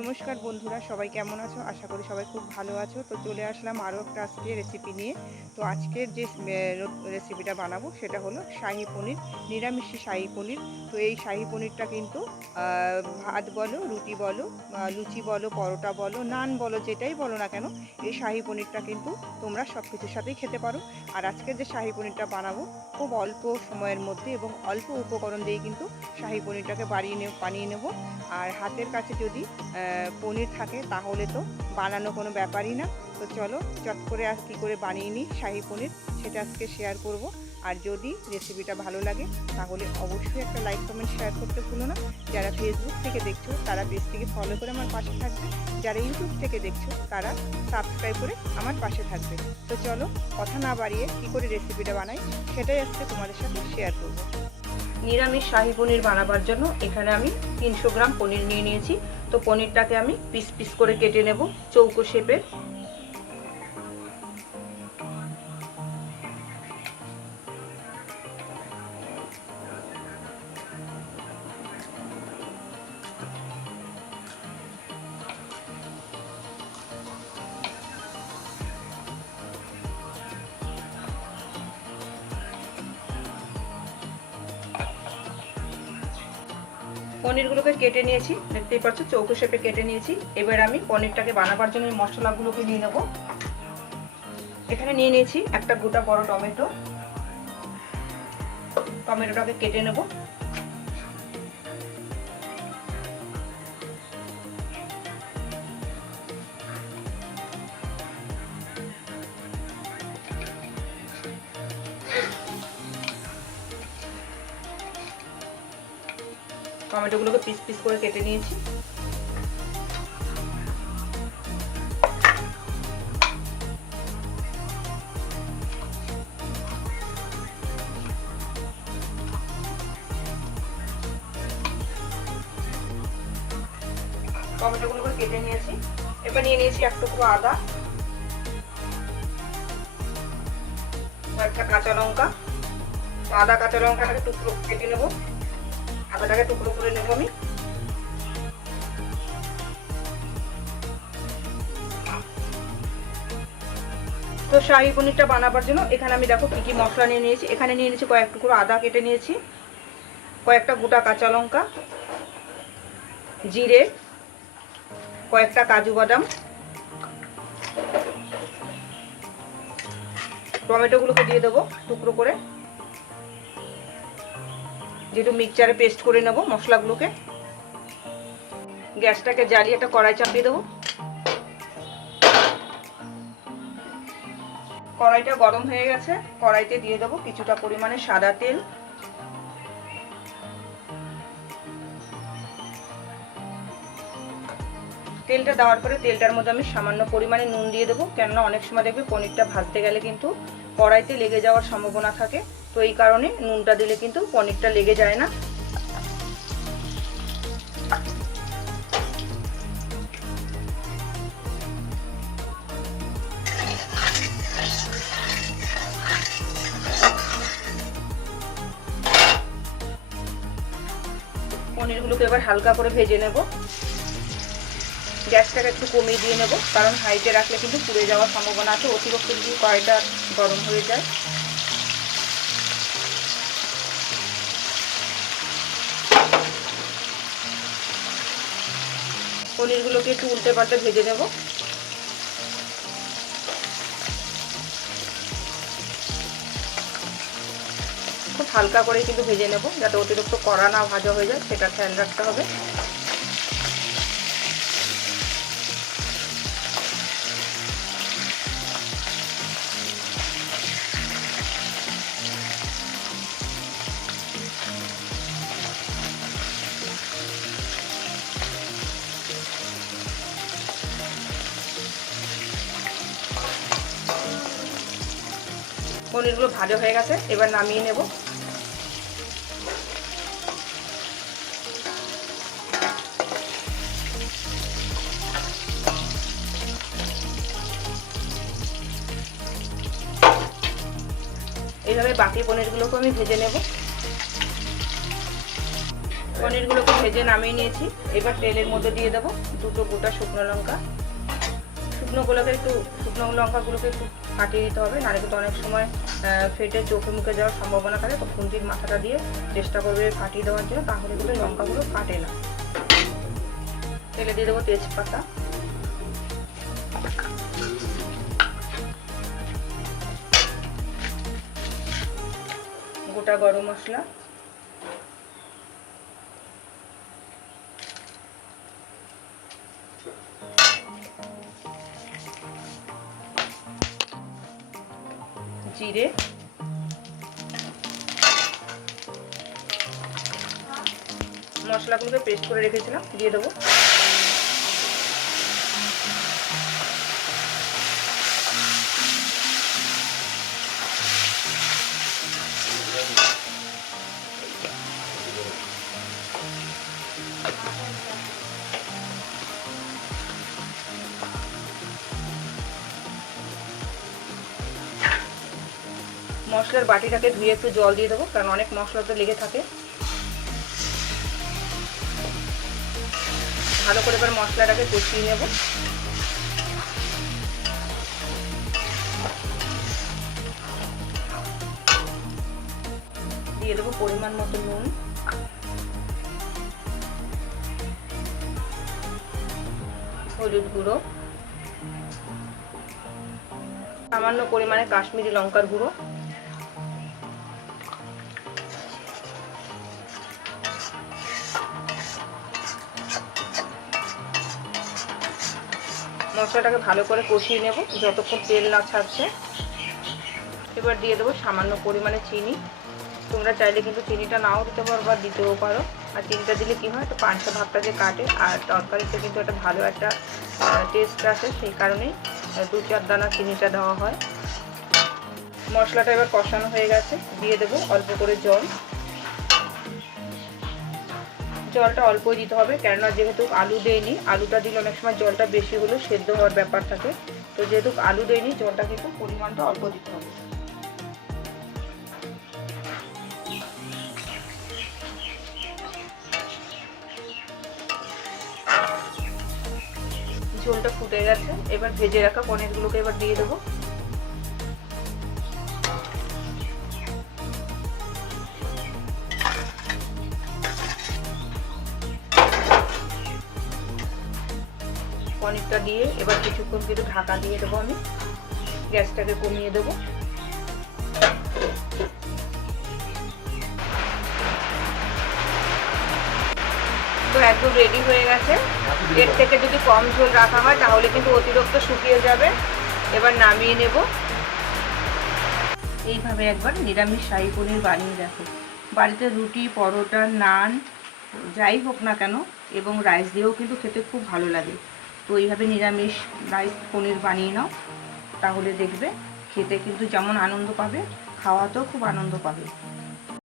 নমস্কার বন্ধুরা, সবাই কেমন আছো? আশা করি সবাই খুব ভালো আছো। তো চলে আসলাম আরও একটা আজকে রেসিপি নিয়ে। তো আজকের যে রেসিপিটা বানাবো সেটা হলো শাহী পনির, নিরামিষি শাহী পনির। তো এই শাহী পনিরটা কিন্তু ভাত বলো, রুটি বলো, লুচি বলো, পরোটা বলো, নান বলো, যেটাই বলো না কেন, এই শাহী পনিরটা কিন্তু তোমরা সব কিছুর সাথেই খেতে পারো। আর আজকের যে শাহী পনিরটা বানাবো খুব অল্প সময়ের মধ্যে এবং অল্প উপকরণ দিয়ে কিন্তু শাহী পনিরটাকে বানিয়ে নেব। আর হাতের কাছে যদি পনির থাকে তাহলে তো বানানো কোনো ব্যাপারই না। তো চলো চট করে আর কী করে বানিয়ে নিই শাহী পনির, সেটা আজকে শেয়ার করব। আর যদি রেসিপিটা ভালো লাগে তাহলে অবশ্যই একটা লাইক কমেন্ট শেয়ার করতে ভুলো না। যারা ফেসবুক থেকে দেখছো তারা পেজটিকে ফলো করে আমার পাশে থাকবে, যারা ইউটিউব থেকে দেখছো তারা সাবস্ক্রাইব করে আমার পাশে থাকবে। তো চলো কথা না বাড়িয়ে কী করে রেসিপিটা বানাই সেটাই আজকে তোমাদের সাথে শেয়ার করব। নিরামিষ শাহী পনির বানাবার জন্য এখানে আমি 300 গ্রাম পনির নিয়ে নিয়েছি। তো পনিরটাকে আমি পিস পিস করে কেটে নেব চৌকো শেপের। পনিরগুলোকে কেটে নিয়েছি, দেখতেই পাচ্ছ চৌকো শেপে কেটে নিয়েছি। এবার আমি পনিরটাকে বানাবার জন্য মশলাগুলোকে নিয়ে নেব। এখানে নিয়ে নিয়েছি একটা গোটা বড় টমেটোটাকে কেটে নেব। টমেটোগুলোকে পিস পিস করে কেটে নিয়েছি। টমেটোগুলোকে কেটে নিয়েছি। এবার নিয়ে নিয়েছি এক টুকরো আদা, একটা কাঁচা লঙ্কা। আদা কাঁচা লঙ্কাটাকে টুকরো কেটে নেবো, আদাটাকে টুকরো করে নেবো আমি। তো শাহী পনিরটা বানাবার জন্য এখানে আমি দেখো কি কি মশলা নিয়ে নিয়েছি। এখানে নিয়ে নিয়েছি কয়েক টুকরো আদা কেটে নিয়েছি, কয়েকটা গোটা কাঁচা লঙ্কা, জিরে, কয়েকটা কাজু বাদাম, টমেটোগুলোকে দিয়ে দেবো টুকরো করে, যেহেতু মিক্সচারে পেস্ট করে নেবো মশলাগুলোকে। গ্যাসটাকে জ্বালিয়ে একটা কড়াই চাপিয়ে দেবো। কড়াইটা গরম হয়ে গেছে, কড়াইতে দিয়ে দেবো কিছুটা পরিমাণে সাদা তেল। তেলটা দেওয়ার পরে তেলটার মধ্যে আমি সামান্য পরিমাণে নুন দিয়ে দেবো, কেননা অনেক সময় দেখবে পনিরটা ভাজতে গেলে কিন্তু কড়াইতে লেগে যাওয়ার সম্ভাবনা থাকে। তো এই কারণে নুনটা দিলে কিন্তু পনিরটা লেগে যায় না। পনিরগুলোকে এবার হালকা করে ভেজে নেব। গ্যাসটাকে একটু কমিয়ে দিয়ে নেব, কারণ হাইটে রাখলে কিন্তু পুড়ে যাওয়ার সম্ভাবনা আছে, অতিরিক্ত যদি কড়াইটা গরম হয়ে যায়। পনিরগুলোকে একটু উল্টে পাল্টে ভেজে নেব। খুব হালকা করে কিন্তু ভেজে নেব, যাতে অতিরিক্ত কড়া না ভাজা হয়ে যায়, সেটা খেয়াল রাখতে হবে। পনিরগুলো ভাজা হয়ে গেছে, এবার নামিয়ে নেব। এইভাবে বাকি পনিরগুলোকে আমি ভেজে নেব। পনিরগুলোকে ভেজে নামিয়ে নিয়েছি। এবার তেলের মধ্যে দিয়ে দেবো দুটো গোটা শুকনো লঙ্কা। শুকনো লঙ্কাগুলোকে একটু ফাটিয়ে দিতে হবে, নাহলে কিন্তু অনেক সময় ফেটে চোখে মুখে যাওয়ার সম্ভাবনা থাকে। তো খুন্তির মাথাটা দিয়ে চেষ্টা করবে ফাটিয়ে দেওয়ার জন্য, তাহলে কিন্তু লঙ্কাগুলো ফাটে না। তেলে দিয়ে দেবো তেজপাতা, গোটা গরম মশলা, জিরে, মশলাগুলোকে পেস্ট করে রেখেছিলাম দিয়ে দেবো। মশলার বাটিটাকে ধুয়ে একটু জল দিয়ে দেবো, কারণ অনেক মশলা তো লেগে থাকে। ভালো করে এবার মশলাটাকে কষিয়ে নেব। দিয়ে দেবো পরিমাণ মতো নুন, হলুদ গুঁড়ো, সামান্য পরিমাণে কাশ্মীরি লঙ্কার গুঁড়ো, মশলাটাকে ভালো করে কষিয়ে নেব যতক্ষণ তেল না ছাড়ছে। এবার দিয়ে দেবো সামান্য পরিমাণে চিনি। তোমরা চাইলে কিন্তু চিনিটা নাও দিতে পারো বা দিতেও পারো। আর চিনিটা দিলে কী হয়, একটা পাঁচটা ভাবটা যে কাটে, আর তরকারিতে কিন্তু একটা ভালো একটা টেস্ট আসে, সেই কারণেই 2-4 দানা চিনিটা দেওয়া হয়। মশলাটা এবার কষানো হয়ে গেছে, দিয়ে দেবো অল্প করে জল। জলটা অল্পই দিতে হবে, কেননা যেহেতু আলু দেয়নি, আলুটা দিলে অনেক সময় জলটা বেশি হলেও সেদ্ধ হওয়ার ব্যাপার থাকে। তো যেহেতু আলু দেয়নি, জলটা কিন্তু পরিমাণটা অল্প দিতে হবে। ঝোলটা ফুটে গেছে, এবার ভেজে রাখা পনিরগুলোকে এবার দিয়ে দেবো। পনিরটা দিয়ে এবার কিছুক্ষণ কিন্তু ঢাকা দিয়ে দেবো আমি। গ্যাসটাকে কমিয়ে দেবো। তো একদম রেডি হয়ে গেছে। এর থেকে যদি কম ঝোল রাখা হয় তাহলে কিন্তু অতিরিক্ত শুকিয়ে যাবে। এবার নামিয়ে নেব। এইভাবে একবার নিরামিষ শাহী পনির বানিয়ে দেখো। বাড়িতে রুটি, পরোটা, নান যাই হোক না কেন, এবং রাইস দিয়েও কিন্তু খেতে খুব ভালো লাগে। তো এইভাবে নিরামিষ রাইস পনির বানিয়ে নাও, তাহলে দেখবে খেতে কিন্তু যেমন আনন্দ পাবে, খাওয়াতেও খুব আনন্দ পাবে।